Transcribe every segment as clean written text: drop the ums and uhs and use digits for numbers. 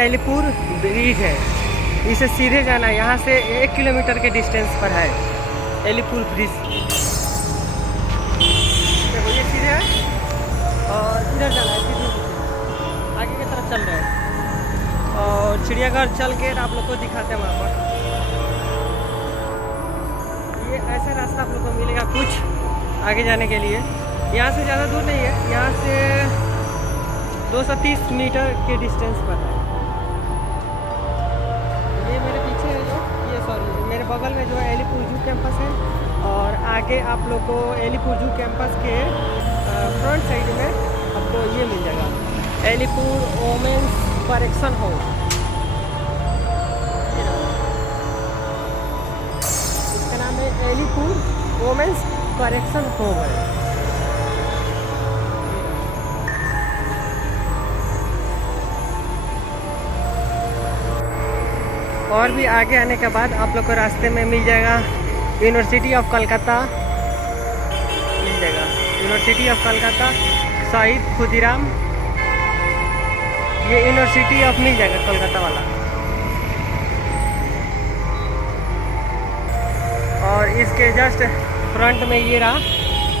एलीपुर bridge है, इसे सीधे जाना है। यहाँ से 1 किलोमीटर के डिस्टेंस पर है एलीपुर ब्रिज। देखो ये सीधे है और इधर जाना है, सीधे आगे की तरफ चल रहे हैं और चिड़ियाघर चल के आप लोग को दिखाते हैं वहाँ पर। ये ऐसा रास्ता आप लोग को मिलेगा कुछ आगे जाने के लिए। यहाँ से ज़्यादा दूर नहीं है, यहाँ से 230 मीटर के डिस्टेंस पर है। ये मेरे पीछे है जो, ये सॉरी मेरे बगल में जो है एलीपुर जू कैंपस है और आगे आप लोग को एलीपुर जू कैंपस के फ्रंट साइड में आपको ये मिल जाएगा एलीपुर वोमेंस करेक्शन होम। इसका नाम है एलीपुर वोमेंस करेक्शन होम है। और भी आगे आने के बाद आप लोग को रास्ते में मिल जाएगा यूनिवर्सिटी ऑफ कलकत्ता, मिल जाएगा यूनिवर्सिटी ऑफ कलकत्ता, शहीद खुदीराम, ये यूनिवर्सिटी ऑफ मिल जाएगा कोलकाता वाला। और इसके जस्ट फ्रंट में ये रहा,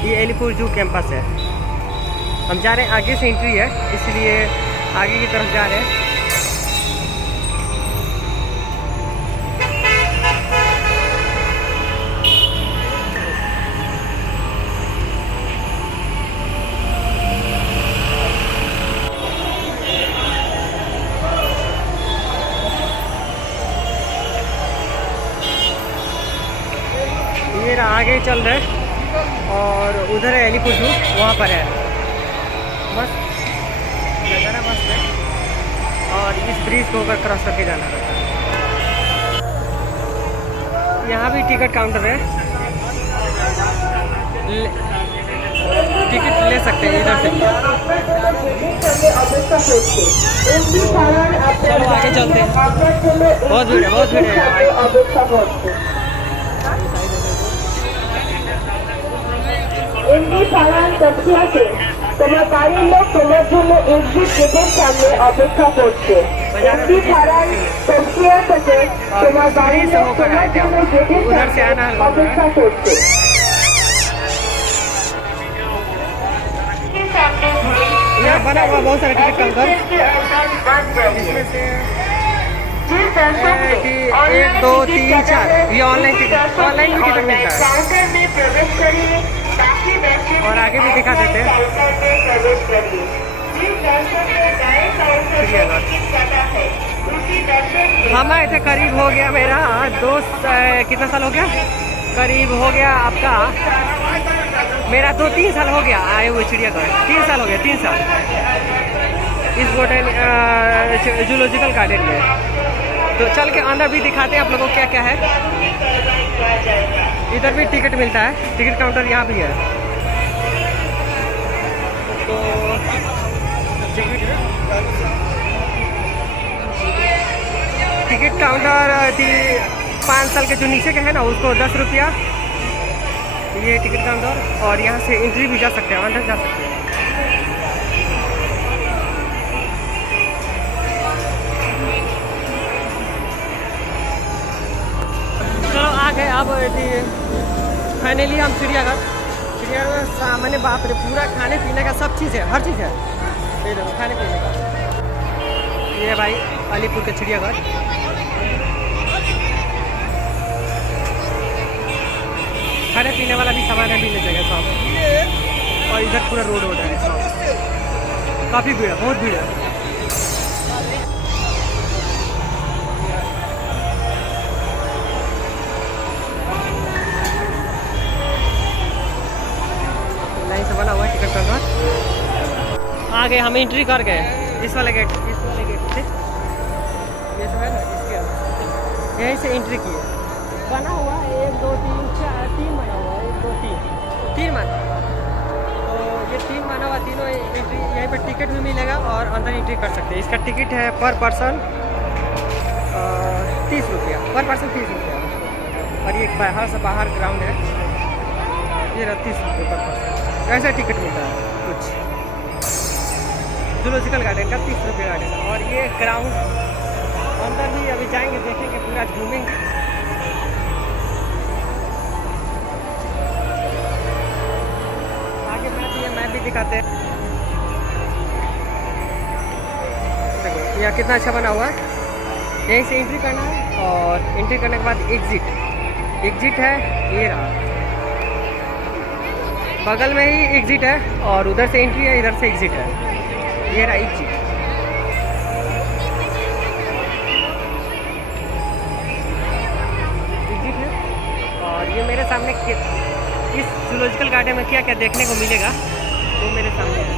ये एलीपुर जू कैंपस है। हम जा रहे हैं, आगे से एंट्री है इसलिए आगे की तरफ जा रहे हैं। आगे चल रहे और उधर है एलीपुर जू, वहाँ पर है बस नज़ारा बस है। और इस ब्रिज को ऊपर क्रॉस करके जाना रहता है। यहाँ भी टिकट काउंटर है, टिकट ले सकते हैं इधर से। चलो आगे चलते हैं, बहुत भीड़ है, बहुत भीड़ है। এমনি পাড়ার তথ্যে তোমার বাড়ির লোক তোমার জন্য এক্সিট গেটের সামনে অপেক্ষা করছে। এমনি পাড়ার তথ্যে থেকে তোমার বাড়ির লোক তোমার জন্য গেটের সামনে অপেক্ষা করছে। यहाँ बना हुआ बहुत सारे टिकट काउंटर, जिसमें से 1 2 3 4 ये ऑनलाइन टिकट मिलता है। और आगे भी दिखा देते हैं। हम आए थे, करीब हो गया मेरा दोस्त, कितना साल हो गया, करीब हो गया आपका मेरा 2-3 साल हो गया आए हुए चिड़ियाघर। 3 साल हो गया, 3 साल इस जूलॉजिकल गार्डन में। तो चल के अंदर भी दिखाते हैं आप लोगों को क्या क्या है। इधर भी टिकट मिलता है, टिकट काउंटर यहाँ भी है। तो टिकट काउंटर 5 साल के जो नीचे के है ना उसको 10 रुपया ये टिकट काउंटर। और यहाँ से एंट्री भी जा सकते हैं, अंदर जा सकते हैं। चलो आ गए अब फाइनली हम चिड़ियाघर में। सामने बाप रे पूरा खाने पीने का सब चीज़ है, हर चीज़ है। ये देखो खाने पीने का, ये भाई अलीपुर के चिड़ियाघर। खाने पीने वाला भी सामान है, मिलने जगह सब। और इधर पूरा रोड है सब, काफ़ी भीड़ है, बहुत भीड़ है। बना हुआ है टिकट काउंटर। आ गए हम, एंट्री कर गए इस वाले गेट से। ये सब है ना, इसके यहीं से एंट्री किए। बना हुआ 1 2 3 4 3 बना हुआ है, 1 2 3 माना। तो ये 3 माना हुआ, तीनों एंट्री यहीं पर टिकट भी मिलेगा और अंदर एंट्री कर सकते हैं। इसका टिकट है पर पर्सन 30 रुपया, पर पर्सन 30 रुपया। और ये बाहर से बाहर ग्राउंड है, ये 30 रुपये पर पर्सन। ऐसा टिकट मिलता है कुछ। जूलॉजिकल गार्डन का 30 रुपये गार्डन। और ये ग्राउंड अंदर भी अभी जाएंगे, देखेंगे, पूरा घूमेंगे। आगे मैप भी है, मैप भी दिखाते हैं। देखो यहाँ कितना अच्छा बना हुआ है। यहीं से एंट्री करना है और एंट्री करने के बाद एग्जिट है, ये रहा। बगल में ही एग्जिट है और उधर से एंट्री है, इधर से एग्जिट है। ये रहा एग्जिट। एग्जिट है और ये मेरे सामने इस जूलॉजिकल गार्डन में क्या क्या देखने को मिलेगा वो मेरे सामने है।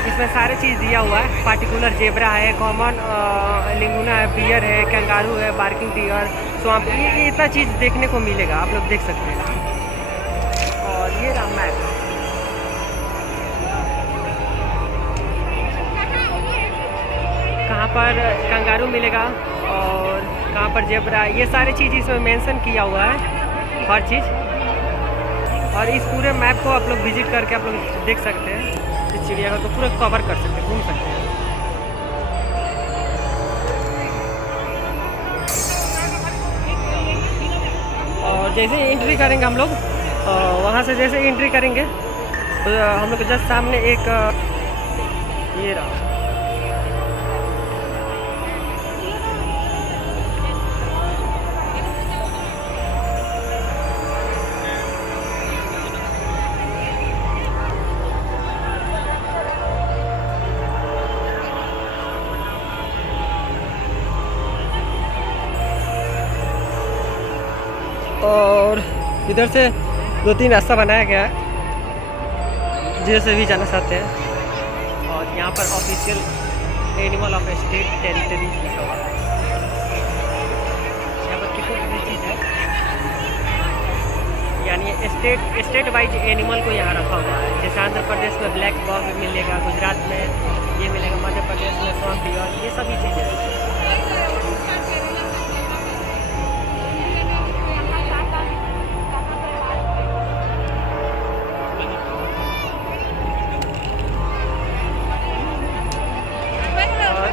इसमें सारे चीज़ दिया हुआ है। पार्टिकुलर जेब्रा है, कॉमन लिंगुना है, बियर है, कंगारू है, बार्किंग डियर, स्वाम्प, ये इतना चीज़ देखने को मिलेगा, आप लोग देख सकते हैं। और ये रहा मैप। कहाँ पर कंगारू मिलेगा और कहाँ पर जेब्रा, ये सारी चीज़ इसमें मेंशन किया हुआ है, हर चीज़। और इस पूरे मैप को आप लोग विजिट करके आप लोग देख सकते हैं। इस चिड़ियाघर को पूरा कवर कर सकते हैं, घूम सकते हैं। और जैसे ही एंट्री करेंगे हम लोग, वहाँ से जैसे एंट्री करेंगे तो हम लोग के जस्ट सामने एक ये रहा। और इधर से 2-3 रास्ता बनाया गया है, जैसे भी जाना चाहते हैं। और यहाँ पर official animal of state territory लिखा हुआ है। यहाँ पर कितनी चीज़ है, यानी स्टेट वाइज एनिमल को यहाँ रखा हुआ है। जैसे आंध्र प्रदेश में ब्लैक बॉग मिलेगा, गुजरात में ये मिलेगा, मध्य प्रदेश में स्वाम्प डियर, ये सभी चीज़ें हैं।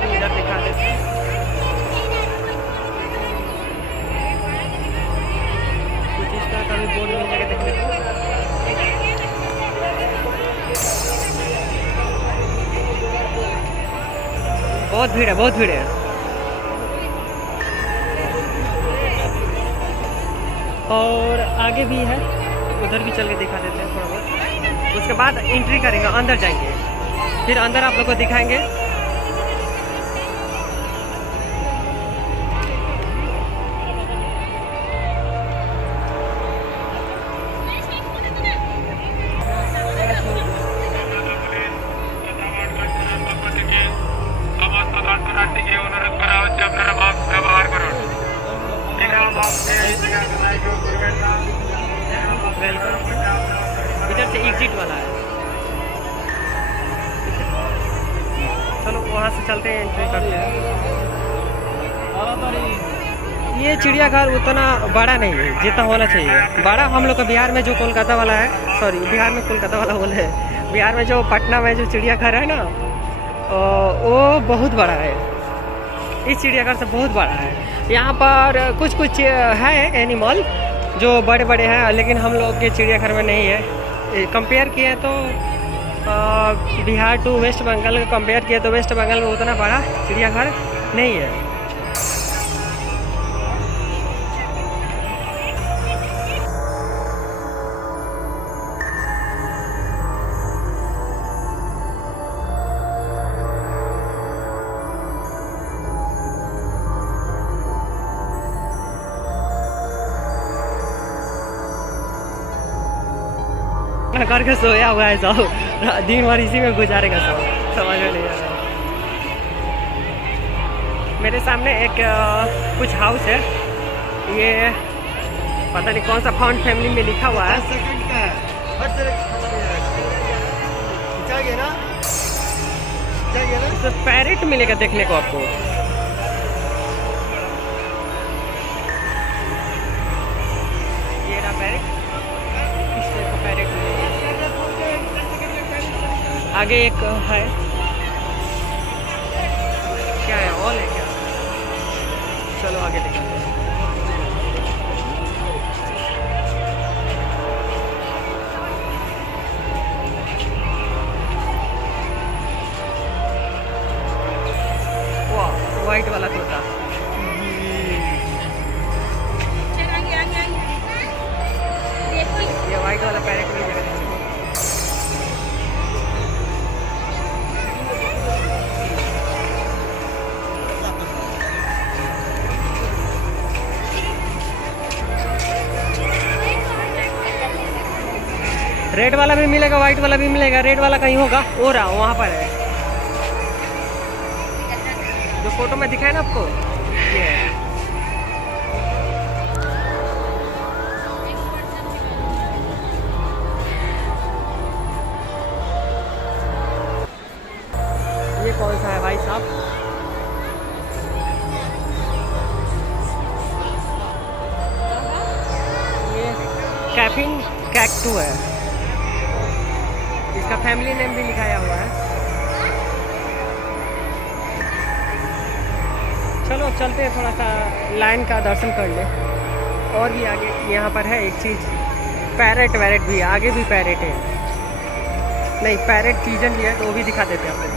इधर दिखा देते हैं। कुछ इस तरह का भी बोर्ड मिल जाएगा देखने को। बहुत भीड़ है, बहुत भीड़ है। और आगे भी है, उधर भी चल के दिखा देते हैं थोड़ा बहुत। उसके बाद एंट्री करेंगे, अंदर जाएंगे, फिर अंदर आप लोग को दिखाएंगे। इधर से एग्जिट वाला है। चलो वहाँ से चलते हैं, एंट्री करते हैं। ये चिड़ियाघर उतना बड़ा नहीं है जितना होना चाहिए। बड़ा हम लोग का बिहार में जो कोलकाता वाला है, सॉरी बिहार में कोलकाता वाला बोले, बिहार में जो पटना में जो चिड़ियाघर है ना, वो बहुत बड़ा है। इस चिड़ियाघर से बहुत बड़ा है। यहाँ पर कुछ है एनिमल जो बड़े बड़े हैं, लेकिन हम लोग के चिड़ियाघर में नहीं है। कंपेयर किए तो बिहार टू वेस्ट बंगाल का कंपेयर किए तो वेस्ट बंगाल में उतना बड़ा चिड़ियाघर नहीं है। करके सोया हुआ है सब, दिन भर इसी में गुजारेगा सब, समझ में नहीं आ रहा। मेरे सामने एक कुछ हाउस है, ये पता नहीं कौन सा फाउंड फैमिली में लिखा हुआ है। तो पैरेट मिलेगा देखने को आपको। ये रहा पैरेट, इस टाइप का पैरेट मिलेगा। आगे एक है आगे दिखाते हैं। वाह, वाइट वाला तोता। ये वाइट वाला पैरेट भी जगह देखिए। रेड वाला भी मिलेगा, वाइट वाला भी मिलेगा। रेड वाला कहीं होगा, हो रहा वहाँ पर है जो फोटो में दिखाया ना आपको, ये है। ये कौन सा है भाई साहब? ये कैफिन कैक्टू है, इसका फैमिली नेम भी लिखाया हुआ है। चलो अब चलते हैं, थोड़ा सा लाइन का दर्शन कर ले। और भी आगे यहाँ पर है एक चीज़, पैरेट वैरेट भी है, आगे भी पैरेट है। नहीं, पैरेट सीजन भी है तो वो भी दिखा देते हैं आप लोग।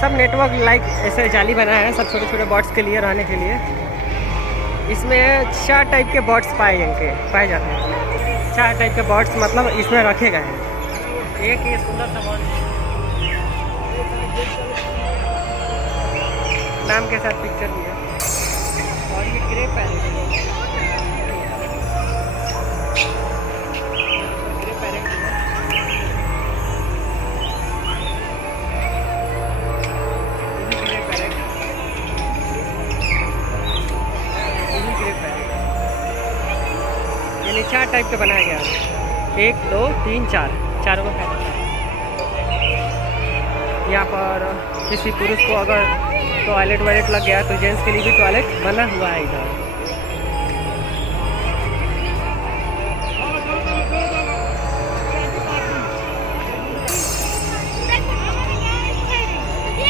सब नेटवर्क लाइक ऐसे जाली बनाया है, सब छोटे छोटे बर्ड्स के लिए, रहने के लिए। इसमें 4 टाइप के बर्ड्स पाए जाते हैं। 4 टाइप के बर्ड्स मतलब इसमें रखे गए हैं। एक ये सुंदर सा बर्ड नाम के साथ पिक्चर भी है। और ये ग्रे पैरेट है, ग्रे पैरेट है। ये भी ग्रे पैरेट, ये भी ग्रे पैरेट। यानी 4 टाइप के बनाया गया है। 1 2 3 4, चारों का पैरेट है। यहाँ पर किसी पुरुष को अगर टॉयलेट वायलेट लग गया तो जेंट्स के लिए भी टॉयलेट बना हुआ है इधर।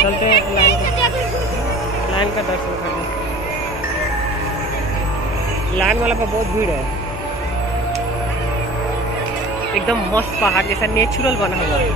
चलते हैं लाइन का दर्शन करने। लाइन वाला पर बहुत भीड़ है, एकदम मस्त पहाड़ जैसा नेचुरल बना हुआ है।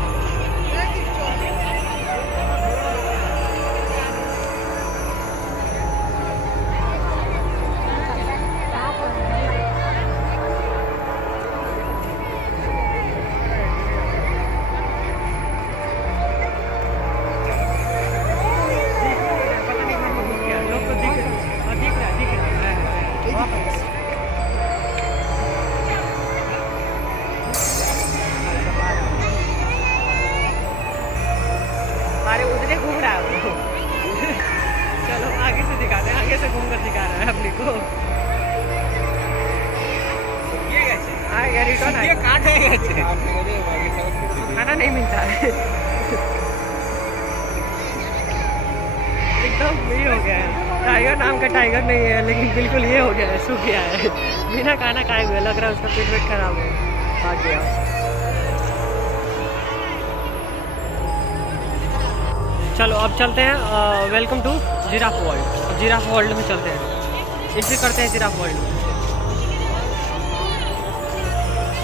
अरे उधरे घूम रहा है वो। चलो आगे से दिखाते हैं, आगे से घूम कर दिखा रहा है अपने को। आएगा रिटर्न आएगा, खाना नहीं मिलता है। एकदम ये हो गया है, टाइगर नाम का टाइगर नहीं है लेकिन बिल्कुल ये हो गया है, सूख गया है। बिना खाना खाए हुए लग रहा है उसका पेट वेट खराब है, भाग गया। चलो अब चलते हैं, welcome to giraffe world. Giraffe world में चलते हैं, एंट्री करते हैं जिराफ वर्ल्ड में।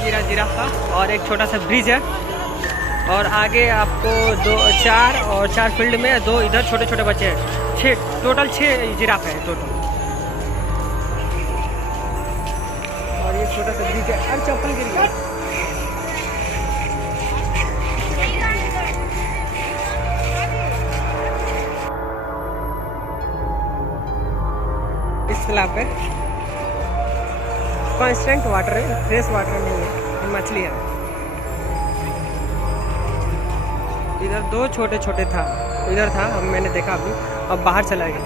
ये जिराफ का और एक छोटा सा ब्रिज है, और आगे आपको 4 फील्ड में 2 इधर छोटे छोटे बच्चे हैं। 6 टोटल 6 जिराफ है टोटल। और ये छोटा सा ब्रिज है, और चप्पल गिर गया। इस तालाब पे कांस्टेंट वाटर है, फ्रेश वाटर नहीं है, मछली है। इधर 2 छोटे छोटे था, इधर था, अब मैंने देखा अभी, अब बाहर चले गए,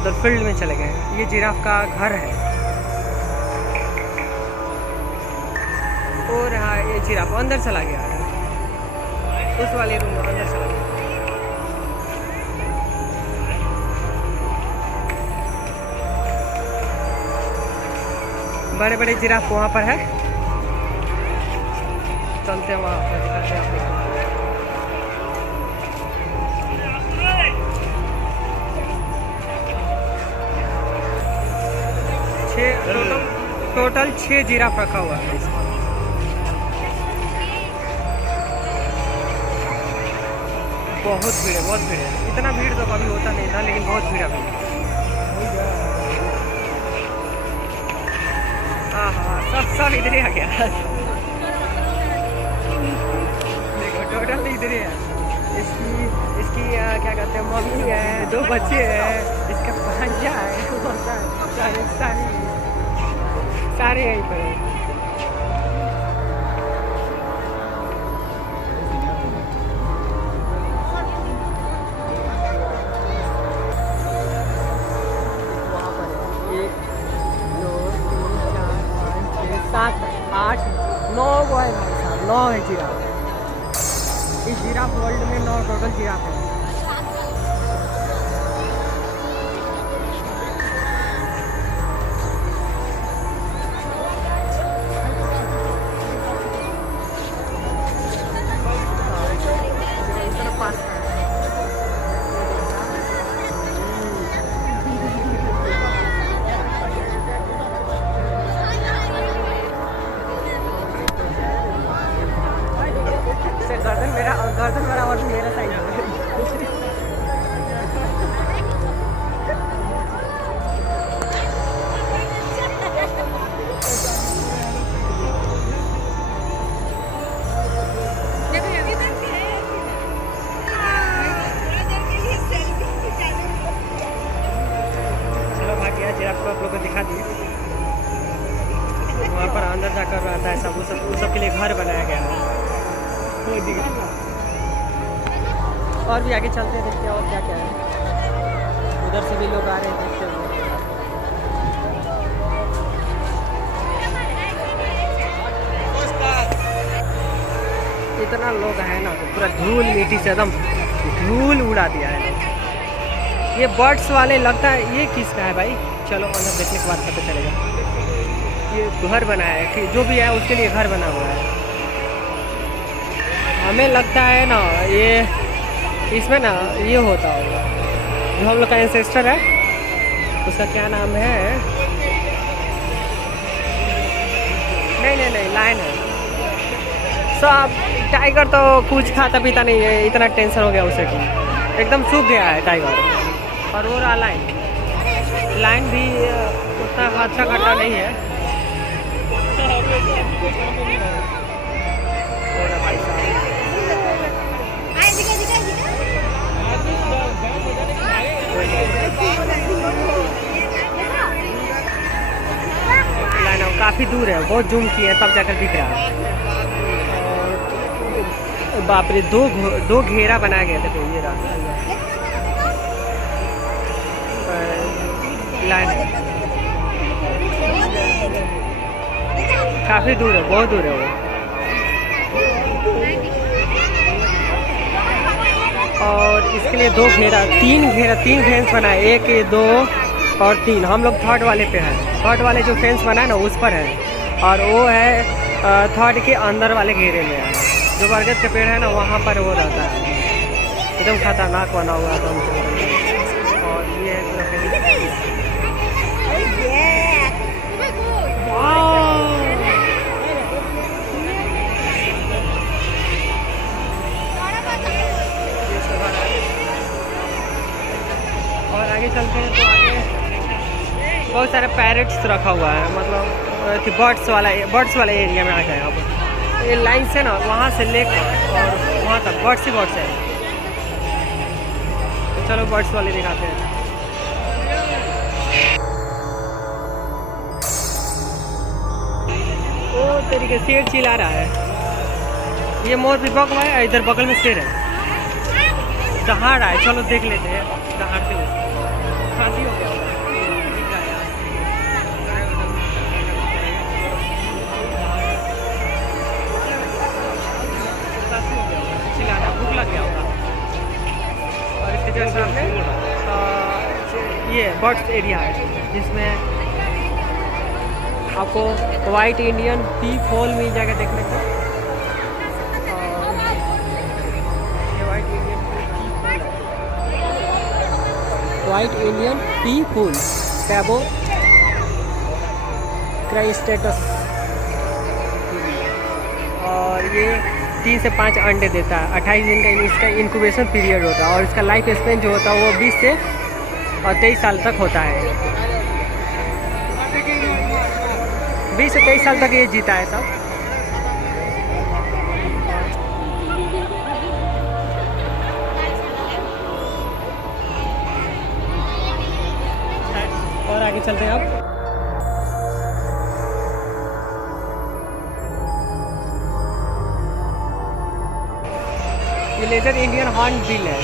उधर फील्ड में चले गए। ये जिराफ का घर है, और हाँ ये जिराफ अंदर चला गया, उस वाले रूम में अंदर चला गया। बड़े बड़े जिराफ वहाँ पर है, चलते हैं वहाँ पर, दिखाते हैं आपको। टोटल 6 जिराफ रखा हुआ है इसमें। बहुत भीड़ है, बहुत भीड़ है। इतना भीड़ तो कभी होता नहीं था, लेकिन बहुत भीड़ है। हाँ हाँ, सब इधर ही आ गया। देखो टोटल इधर ही है। इसकी क्या कहते हैं, मम्मी है, 2 बच्चे हैं, इसका भांजा है, सारे यहीं पर है। वहाँ पर है 1 2 3 4 5 6 7 8 9 वो है भाई साहब, 9 है जिराफ। इस जिराफ वर्ल्ड में 9 टोटल जिराफ है। गर्दन मेरा और मेरा साइड है। चलो भाग्य जी, आपको आप लोग को दिखा दिए। वहाँ पर अंदर जाकर रहता है सब, वो सब के लिए घर बनाया गया है। और भी आगे चलते हैं, देखते हैं और क्या क्या है। उधर से भी लोग आ रहे हैं, देखते हुए। इतना लोग है ना, पूरा धूल मिट्टी से एकदम धूल उड़ा दिया है। ये बर्ड्स वाले लगता है, ये किसका है भाई? चलो अंदर देखने के बाद पता चलेगा। ये घर बनाया है कि जो भी है उसके लिए घर बना हुआ है। हमें लगता है ना ये इसमें ना ये होता होगा, जो हम लोग का एंसेस्टर है, उसका क्या नाम है? नहीं लायन है। सब टाइगर तो कुछ खाता पीता नहीं है, इतना टेंशन हो गया उसे कि एकदम सूख गया है टाइगर। और वो रहा लाइन भी उतना अच्छा खट्टा नहीं है। भाई साहब लाइन काफ़ी दूर है, बहुत जूम किए तब जाकर दिख रहा है। और बाप रे, दो घेरा बनाया गया था। तो ये रहा लाइन, काफ़ी दूर है, बहुत दूर है वो। और इसके लिए तीन फेंस बनाए, 1 2 और 3। हम लोग 3rd वाले पे हैं। 3rd वाले जो फेंस बनाए ना उस पर है, और वो है 3rd के अंदर वाले घेरे में है। जो बरगद का पेड़ है ना वहाँ पर वो रहता है, एकदम खतरनाक बना हुआ है। और ये और आगे चलते हैं तो आगे बहुत सारे पैरेट्स रखा हुआ है, मतलब बर्ड्स वाला एरिया में आ गए। अब ये लाइन से ना वहाँ से लेकर और वहाँ तक बर्ड्स ही बर्ड्स है। तो चलो बर्ड्स वाले दिखाते हैं। ओ तरीके शेर चिल्ला रहा है। ये मोर भी बग हुआ है, इधर बगल में शेर है, दहाड़ रहा है। चलो देख लेते हैं, दहाड़ते हुए खांसी हो गया। चिल्लाना, भूख लग गया होगा। और इसके जो सामने ये बर्ड्स एरिया है, जिसमें आपको वाइट इंडियन पीकॉक मिल जाएगा देखने को। White Indian peacock Pavo cristatus. और ये 3 से 5 अंडे देता है। 28 दिन का इसका इंक्यूबेशन पीरियड होता है और इसका लाइफ स्पेन जो होता है वो 20 से 23 साल तक होता है। 20 से 23 साल तक ये जीता है सब। और आगे चलते हैं आप। ये लेजर इंडियन हॉर्न बिल है।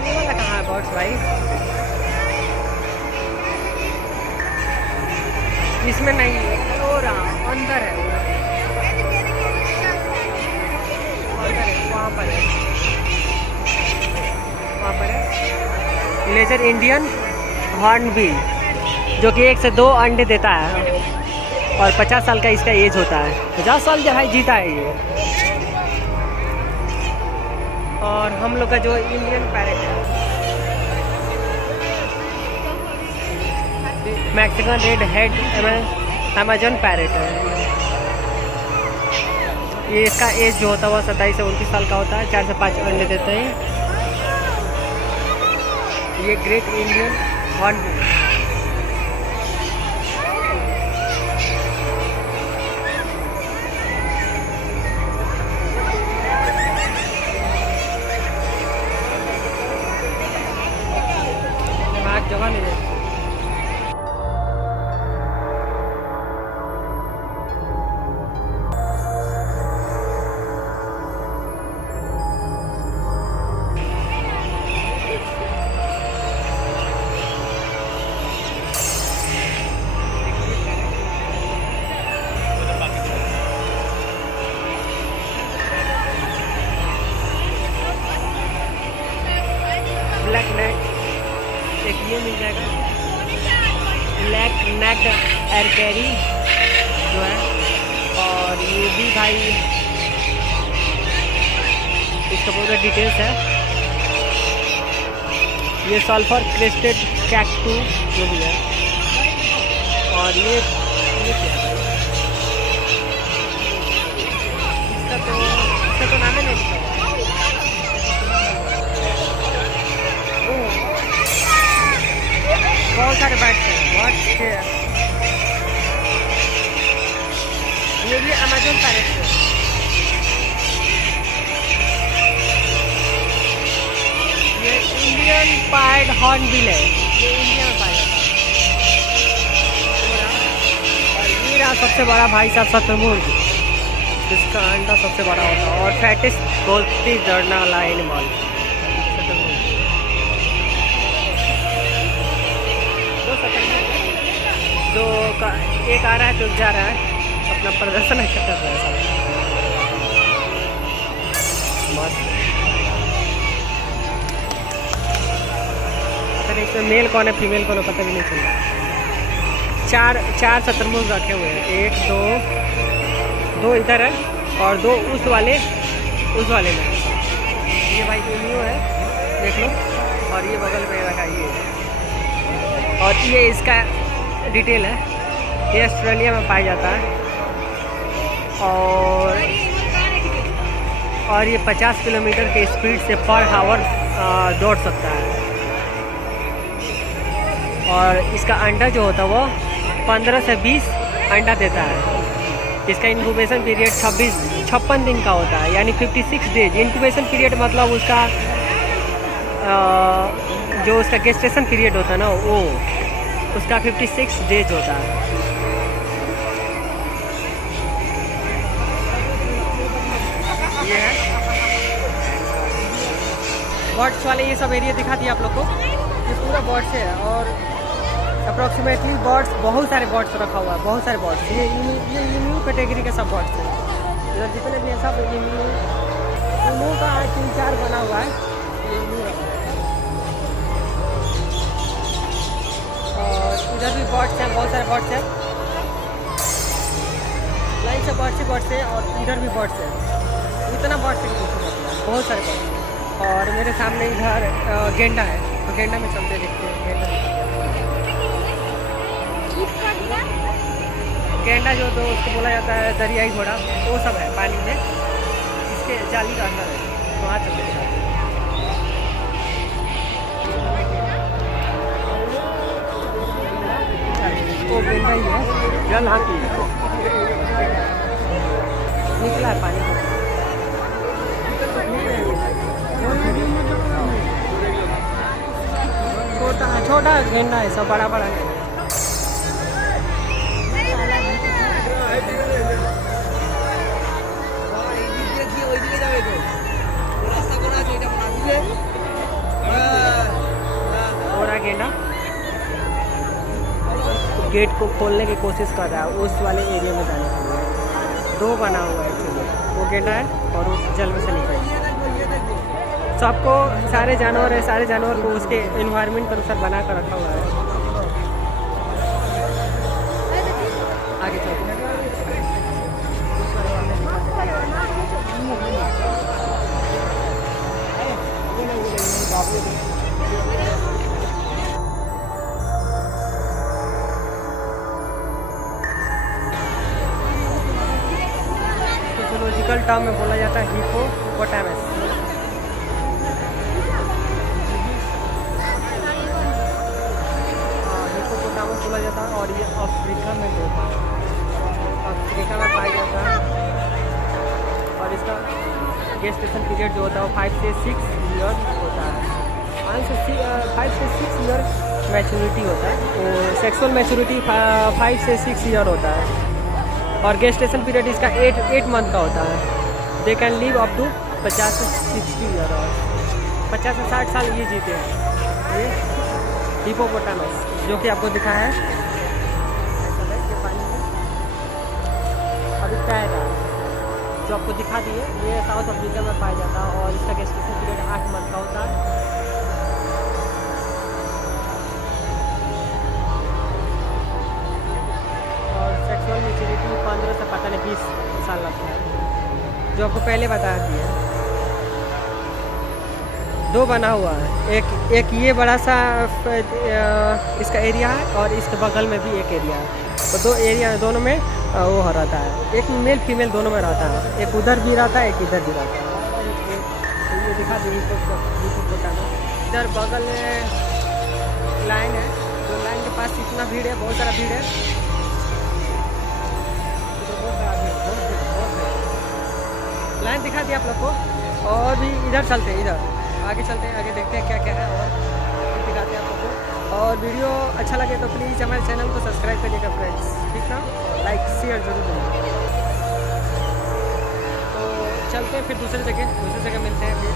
ये वाला कहाँ है बर्ड्स भाई? इसमें नहीं है, वो रहा अंदर है, अंदर है, वहाँ पर है, वहाँ पर है लेजर इंडियन हॉर्न बिल, जो कि 1 से 2 अंडे देता है और 50 साल का इसका एज होता है। 50 साल जो है जीता है ये। और हम लोग का जो इंडियन पैरेट है Mexican red head Amazon parrot है। ये इसका एज जो होता है वह 27 से 29 साल का होता है। 4 से 5 अंडे देते हैं। ये ग्रेट इंडियन हॉर्न जगह नहीं है। ब्लैक नेक एक ये मिल जाएगा, ब्लैक नेक एरकैरी जो है। और ये भी भाई इसका पूरा डिटेल्स है। ये सल्फर क्रेस्टेड कैक्टू जो भी है। और ये क्या है? इसका तो नाम ही नहीं लिखा हुआ। बहुत सारे बैट्स हैं, बहुत है। ये भी अमेजन पैरेट है। ये इंडियन पायड हॉर्न बिल है। ये इंडियन पायड और ये रहा सबसे बड़ा भाई साहब शतुरमुर्ग। इसका अंडा सबसे बड़ा होता है और फैटेस्ट गोल्डी जर्ना वाला एनिमल जो एक आ रहा है तो जा रहा है, अपना प्रदर्शन कर रहा है सब। मस्त। पता नहीं इसमें मेल कौन है फीमेल कौन है पता भी नहीं चल रहा। चार शतुरमुर्ग रखे हुए हैं। 1 2 इधर है और 2 उस वाले में। ये भाई न्यू है, देख लो। और ये बगल में रखा ये। और ये इसका डिटेल है। ये ऑस्ट्रेलिया में पाया जाता है और ये 50 किलोमीटर के स्पीड से पर आवर दौड़ सकता है। और इसका अंडा जो होता है वो 15 से 20 अंडा देता है। इसका इंक्यूबेशन पीरियड 56 दिन का होता है, यानी 56 डेज। इंक्यूबेशन पीरियड मतलब उसका जो उसका गेस्टेशन पीरियड होता है ना, वो उसका 56 डेज होता है। ये है बर्ड्स वाले, ये सब एरिया दिखा दिया आप लोग को। ये पूरा बर्ड्स है और अप्रॉक्सीमेटली बर्ड्स, बहुत सारे बर्ड्स रखा हुआ है, बहुत सारे बर्ड्स। ये न्यू कैटेगरी के सब बर्ड्स हैं। इधर जितने भी हैं सब न्यू का 3-4 बना हुआ है। ये न्यू रखा है। और इधर भी बर्ड्स हैं, बहुत सारे बर्ड्स हैं। लाइन से बर्ड्स है और इधर भी बर्ड्स है। इतना बर्ड्स है कि बहुत सारे बर्ड्स हैं। और मेरे सामने इधर गेंडा है, तो गेंडा में चलते देखते हैं। गेंडा गेंडा जो तो उसको बोला जाता है दरियाई घोड़ा, वो सब है पानी में, इसके जाली का अंदर है, वहाँ चलते हैं। वो गेंडा ही है, जल हाथी निकला है पानी में। छोटा छोटा गेंडा है, सब बड़ा बड़ा नहीं। बड़ा गेंडा गेट को खोलने की कोशिश कर रहा है उस वाले एरिया में जाने के लिए। दो बना हुआ है एक्चुअली, वो गेंडा है और वो जल में से निकल। सबको सारे जानवर है, सारे जानवर को उसके एनवायरनमेंट के अनुसार बना कर रखा हुआ है। आगे चलते हैं। फिजियोलॉजिकल टर्म में बोला जाता है हिपोपोटामस। हिपोपोटामस बोला जाता है और ये अफ्रीका में होता है, अफ्रीका में पाया जाता है। और इसका गेस्टेशन पीरियड जो होता है वो 5 से 6 ईयर होता है। 5 से 6 ईयर मैच्योरिटी होता है, तो सेक्सुअल मैच्योरिटी 5 से 6 ईयर होता है। और गेस्टेशन पीरियड इसका 8 मंथ का होता है। They can live up to 50 से 60 ईयर, 50 से 60 साल ये जीते हैं। ये हिपोपोटामस जो कि आपको दिखा है पानी में अभी तैरता है, जो आपको दिखा दिए, ये साउथ अफ्रीका में पाया जाता है। और इसका गेस्टेशन पीरियड 8 मंथ का होता है। और सेक्सुअल मैच्योरिटी 15 से पता नहीं 20 साल लगता है, जो आपको पहले बता दिया। दो बना हुआ है, एक ये बड़ा सा इसका एरिया है और इसके बगल में भी एक एरिया है। तो दो एरिया दोनों में वो रहता है, एक मेल फीमेल दोनों में रहता है, एक उधर भी रहता है, एक इधर भी रहता है। ये दिखा दी हिपोपोटामस। इधर बगल में लाइन है, जो लाइन के पास इतना भीड़ है, बहुत सारा भीड़ है। लाइन दिखा दी आप लोग को। और भी इधर चलते हैं, इधर आगे चलते हैं, आगे देखते हैं क्या क्या है और दिखाते हैं आप लोग को। और वीडियो अच्छा लगे तो प्लीज़ हमारे चैनल को सब्सक्राइब करिएगा फ्रेंड्स, ठीक ना, लाइक शेयर जरूर करिएगा। तो चलते हैं फिर दूसरी जगह मिलते हैं फिर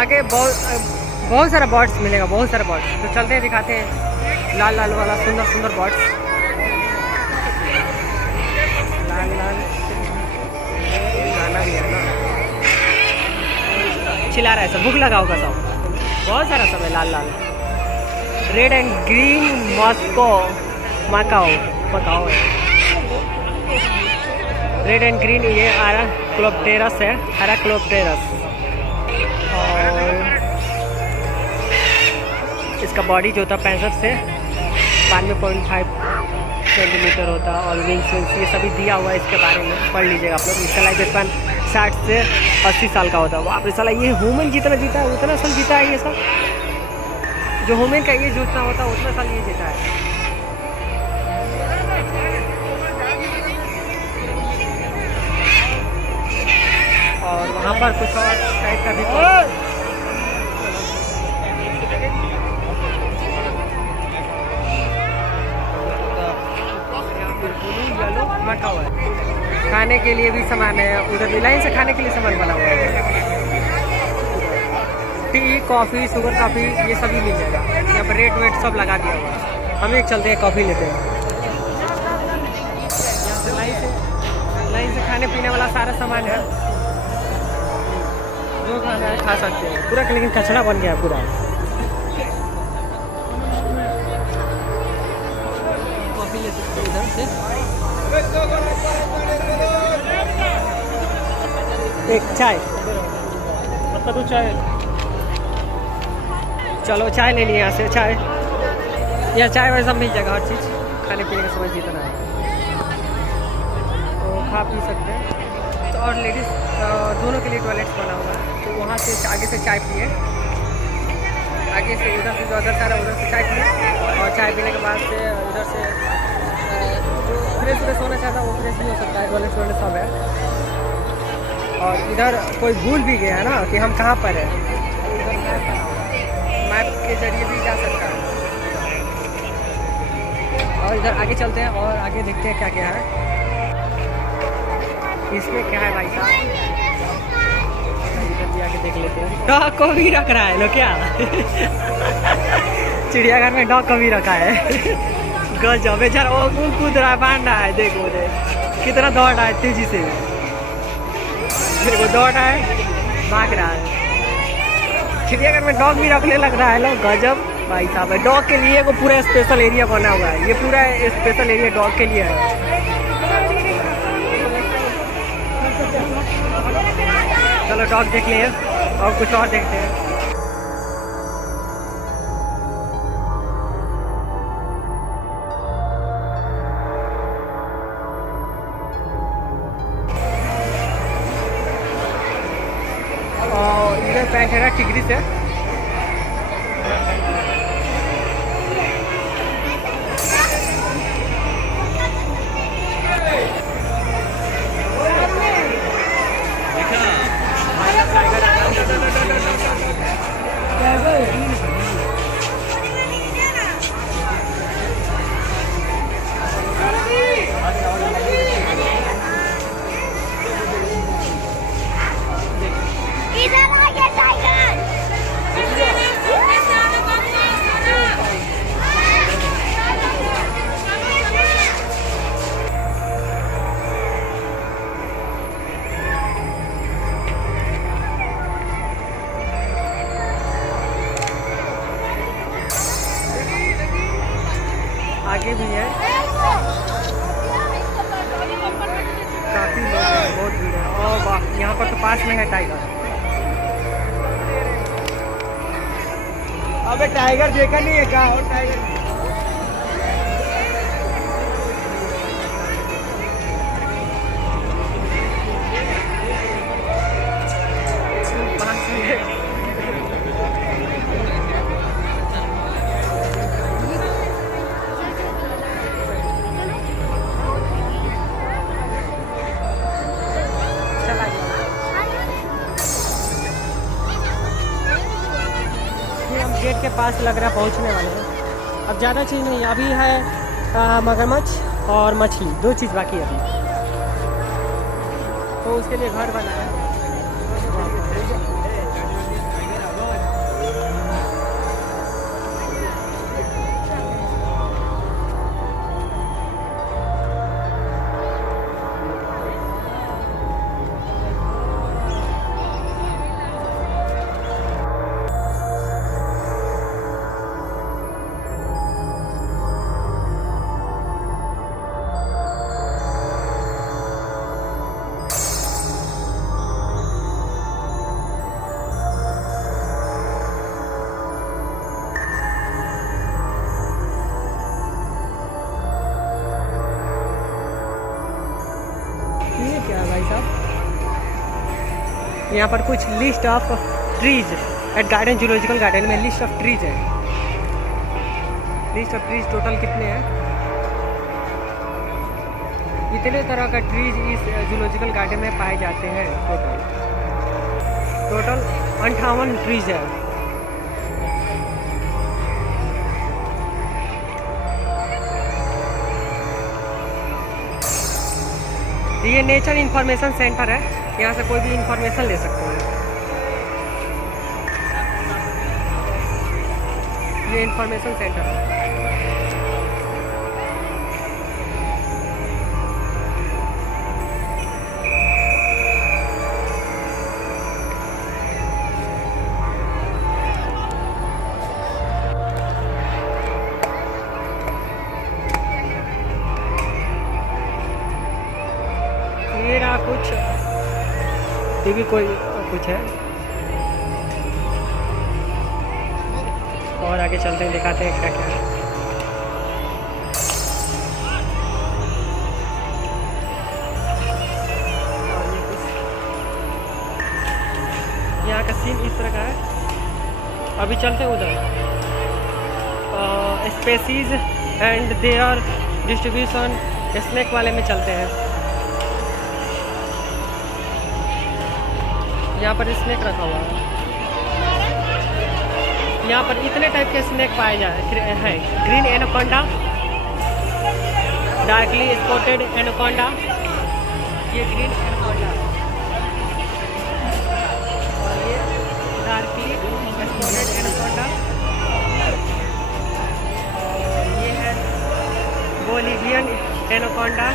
आगे। बहुत सारा बर्ड्स मिलेगा, बहुत सारा बर्ड्स। तो चलते हैं, दिखाते हैं लाल लाल वाला सुंदर सुंदर बर्ड्स। गाना भी है ना, चिल्ला रहा है सब, भूख लगा होगा सब। बहुत सारा सब है लाल लाल। रेड एंड ग्रीन मकाओ है। रेड एंड ग्रीन ये हेराक्लोप्टेरस है, हेराक्लोप्टेरस। और इसका बॉडी जो होता है 65 से 92.5 सेंटीमीटर होता है। और विंग्स ये सभी दिया हुआ है, इसके बारे में पढ़ लीजिएगा आप लोग। इसका लाइफ स्पैन 60 से 80 साल का होता है। वाह साला, ये ह्यूमन जितना जीता है उतना साल जीता है ये सब। जो ह्यूमन का ये जितना होता है उतना साल ये जीता है। और वहाँ पर कुछ और टाइप का भी रखा हुआ है। खाने के लिए भी सामान है, उधर लाइन से खाने के लिए सामान बना हुआ है। टी, कॉफ़ी, शुगर कॉफ़ी ये सभी मिल जाएगा यहाँ पर। रेट वेट सब लगा दिया हुआ है। हम एक चलते हैं, कॉफ़ी लेते हैं। लाइन से खाने पीने वाला सारा सामान है, जो खाना है खा सकते हैं पूरा। लेकिन कचरा बन गया पूरा। कॉफ़ी ले सकते हैं इधर से। एक चाय, मतलब चाय चलो चाय ले लिए यहाँ से। चाय या चाय वाय सब मिल जाएगा, हर चीज़ खाने पीने का समझ जितना है तो खा पी सकते हैं। तो और लेडीज़ दोनों के लिए टॉयलेट्स बना हुआ है, तो वहाँ से आगे से चाय पिए, आगे से उधर से जो अदर सारा उधर से चाय पिए, और चाय पीने के बाद से उधर से जो फ्रेश होना चाहता है वो फ्रेश भी हो सकता है। टॉयलेट वॉलेट सब है। और इधर कोई भूल भी गया है ना कि हम कहाँ पर हैं, मैप के जरिए भी जा सकता है। और इधर आगे चलते हैं और आगे देखते हैं क्या क्या है, इसमें क्या है भाई साहब। इधर भी आगे देख लेते हैं। डॉग को भी रख रहा है लो क्या चिड़ियाघर में डॉग को भी रखा है गजब बेचारा, वो कूद रहा है, बांध रहा है, देखो कितना दौड़ रहा है तेजी से, देखो दौड़ रहा है, भाग रहा है। चिड़ियाघर में डॉग भी रखने लग रहा है लोग, गजब भाई साहब है। डॉग के लिए वो पूरा स्पेशल एरिया बना हुआ है, ये पूरा स्पेशल एरिया डॉग के लिए है। चलो डॉग देख लिए और कुछ और देखते हैं। और इधर पैंथेरा टिग्रिस है। आगे भी है, काफी लोग हैं, बहुत भीड़ है। और वाह, यहाँ पर तो पास में है टाइगर। अबे टाइगर देखा नहीं है क्या? और टाइगर गेट के पास लग रहा है पहुंचने वाले हैं। अब ज़्यादा चीज़ नहीं, अभी है मगरमच्छ और मछली, दो चीज़ बाकी है अभी, तो उसके लिए घर बना है। भाई साहब यहाँ पर कुछ list of trees at garden zoological garden में लिस्ट ऑफ ट्रीज है। लिस्ट ऑफ ट्रीज टोटल कितने हैं? इतने तरह का ट्रीज इस जूलॉजिकल गार्डन में पाए जाते हैं। टोटल 58 ट्रीज है। ये नेचर इंफॉर्मेशन सेंटर है, यहाँ से कोई भी इंफॉर्मेशन ले सकते हैं। ये इंफॉर्मेशन सेंटर है। ये रहा कुछ, ये भी कोई कुछ है। और आगे चलते हैं, दिखाते हैं क्या क्या है। और ये कुछ यहाँ का सीन इस तरह का है। अभी चलते हैं उधर, species and their distribution snake वाले में चलते हैं। यहाँ पर स्नैक रखा हुआ है। यहाँ पर इतने टाइप के स्नैक पाए जाए हैं। Green anaconda, darkly spotted anaconda, ये ग्रीन एनाकोंडा, और ये डार्कली स्पॉटेड एनाकोंडा, और ये है बोलिवियन एनाकोंडा,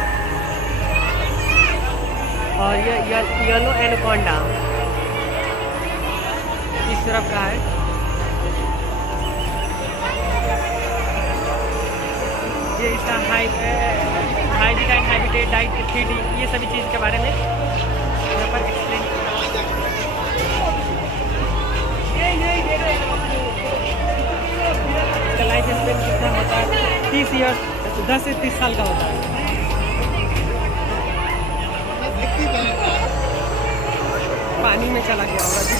और ये येलो एनाकोंडा इस तरफ का है। ये इसका हाइबिट एंड हैबिटेट डाइट 3D ये सभी चीज़ के बारे में यहाँ पर एक्सप्लेन इसका लाइफ स्पेन कितना होता है, 30 ईयर्स, 10 से 30 साल का होता है। पानी में चला गया होगा जी।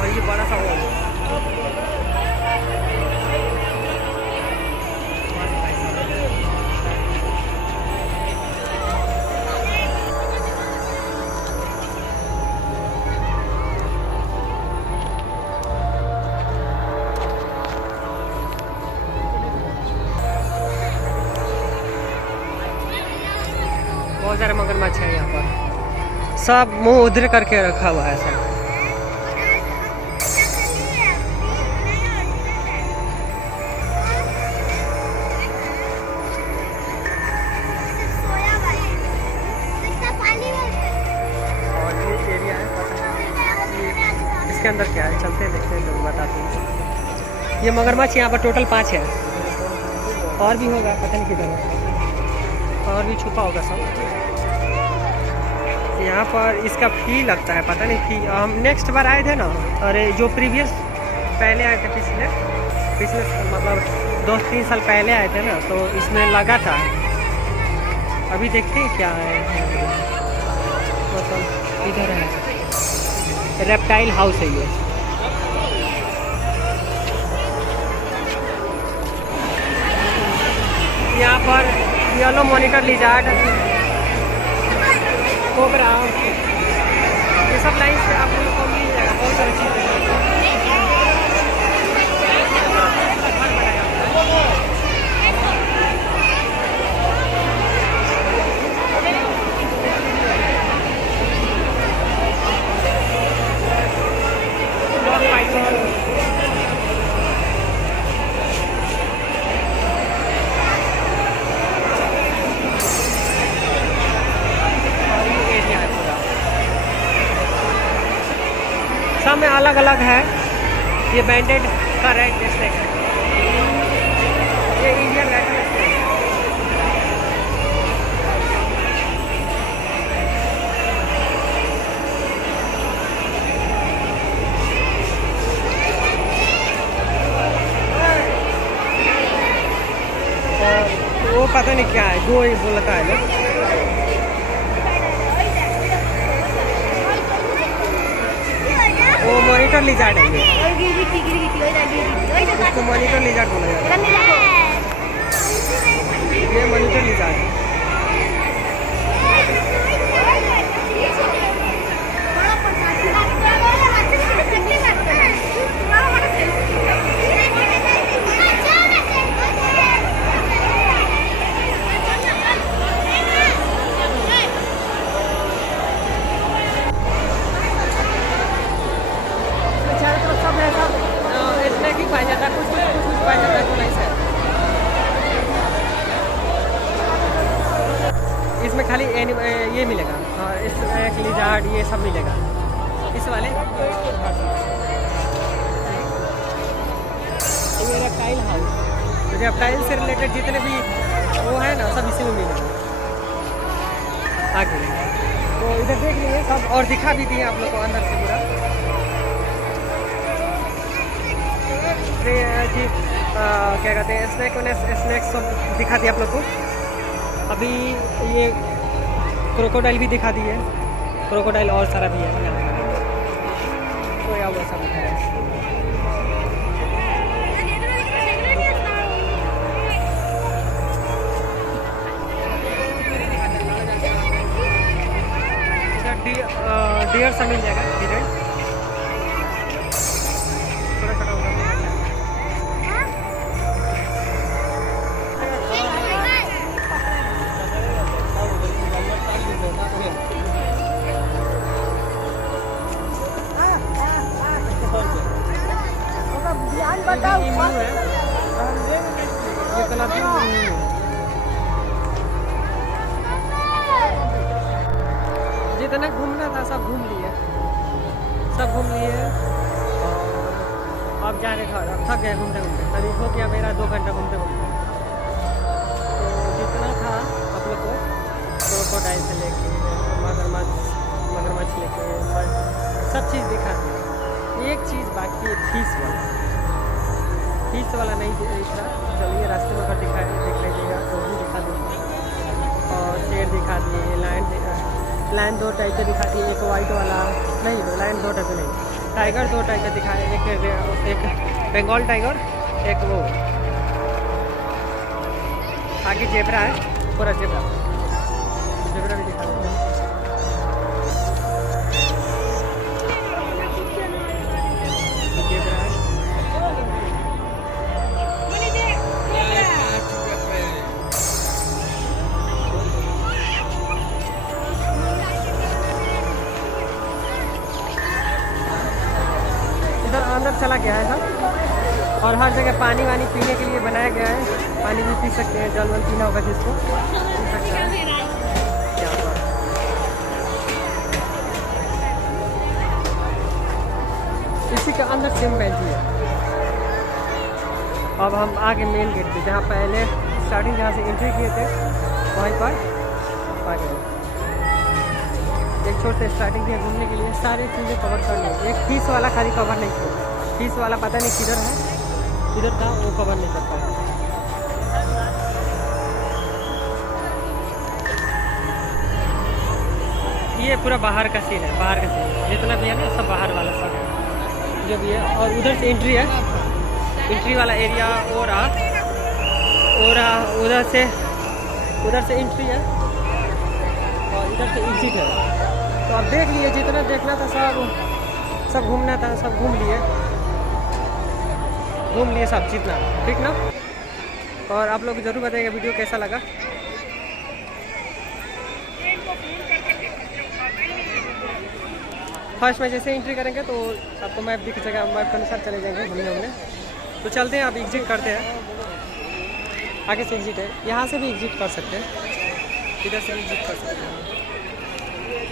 और ये बड़ा सा हॉल बहुत सारे मगरमच्छ है यहाँ पर, सब मुंह उधर करके रखा हुआ है सब। और ये एरिया है, इसके अंदर क्या है, चलते हैं देखते हैं तो बताते हैं। ये मगरमच्छ यहाँ पर टोटल 5 है, और भी होगा पता नहीं किधर है, और भी छुपा होगा सब। यहाँ पर इसका फी लगता है, पता नहीं फी। हम नेक्स्ट बार आए थे ना, अरे जो प्रीवियस पहले आए थे, पिछले मतलब 2-3 साल पहले आए थे ना, तो इसमें लगा था। अभी देखते हैं क्या है, मतलब इधर है रेप्टाइल हाउस है ये। यहाँ पर येलो मॉनिटर लिजार्ड, कोबरा, ये सब लाइन से आप लोगों को मिल जाएगा। बहुत सारी चीज़ें सब में अलग अलग है। ये बैंडेड का रेड स्नेक है, ये इंडियन रेड स्नेक। वो पता नहीं क्या है, गो ही बोलता है ना। वो मॉनिटर लिजार्ड है, इसको मॉनिटर लिजार्ड बोला जाता है। ये मॉनिटर लिजार्ड है। पाया जाता है, कुछ पाया जाता है, तो नहीं सर। इसमें खाली ये मिलेगा, इस लिजार्ड ये सब मिलेगा इस वाले। ये रेप्टाइल हाउस, रेप्टाइल से रिलेटेड जितने भी वो है ना, सब इसी में मिलेगा। आगे तो इधर देख लिए सब और दिखा भी दिए आप लोग को अंदर से पूरा। जी क्या कहते हैं स्नैक्स सब दिखा दिया आप लोग को। अभी ये क्रोकोडाइल भी दिखा दिए, क्रोकोडाइल और सारा भी है सोया हुआ सब है। डियर सा मिल जाएगा डियर, छोटा छोटा होगा। ये कलर जितना घूमना था सब घूम लिए, सब घूम लिए। और अब जा रहे घर, अब थक गए घूमते घूमते। करीब हो गया मेरा 2 घंटा घूमते घूमते। तो जितना था आप लोग को क्रोकोडाइल से लेके मगरमच्छ लेके सब चीज़ दिखा दी। एक चीज़ बाकी है, फीस वाला नहीं दिख रहा। चलिए रास्ते में अगर देख लीजिएगा तो भी दिखा दूँगा। और शेर दिखा दिए, लायन 2 टाइप के दिखा दिए, एक वाइट वाला नहीं, लायन 2 टाइप के नहीं, टाइगर 2 टाइप के दिखाए, एक बंगाल टाइगर, एक वो आगे जेब्रा है, पूरा जेब्रा भी दिखा दिया। जेब्रा है। इधर अंदर चला गया है सब, और हर जगह पानी वानी पीने के लिए बनाया गया है। पानी भी पी सकते हैं, जल वल पीना होगा जिसको पी सकता है। यहाँ पर इसी के अंदर सेम बेंच है। अब हम आगे मेन गेट पे, जहाँ पहले स्टार्टिंग जहाँ से एंट्री किए थे वहीं पर आ गए। एक छोटे से स्टार्टिंग किया घूमने के लिए, सारी चीज़ें कवर कर ली। एक फीस वाला खाली कवर नहीं किया, फीस वाला पता नहीं किधर है, किधर था वो कवर नहीं कर पाया। ये पूरा बाहर का सीन है, बाहर का सीन जितना भी है ना सब बाहर वाला सीन है जो भी है। और उधर से एंट्री है, एंट्री वाला एरिया हो रहा, उधर से एंट्री है और इधर से एग्जिट है। तो आप देख लिए, जितना देखना था सब घूमना था सब घूम लिए सब जितना, ठीक ना। और आप लोग ज़रूर बताइएगा वीडियो कैसा लगा। फर्स्ट में जैसे एंट्री करेंगे तो आपको मैप दिख जाएगा, मैप के अनुसार चले जाएंगे घूमने। तो चलते हैं, आप एग्जिट करते हैं। आगे से एग्जिट है, यहाँ से भी एग्जिट कर सकते हैं, इधर से भी एग्जिट कर सकते हैं।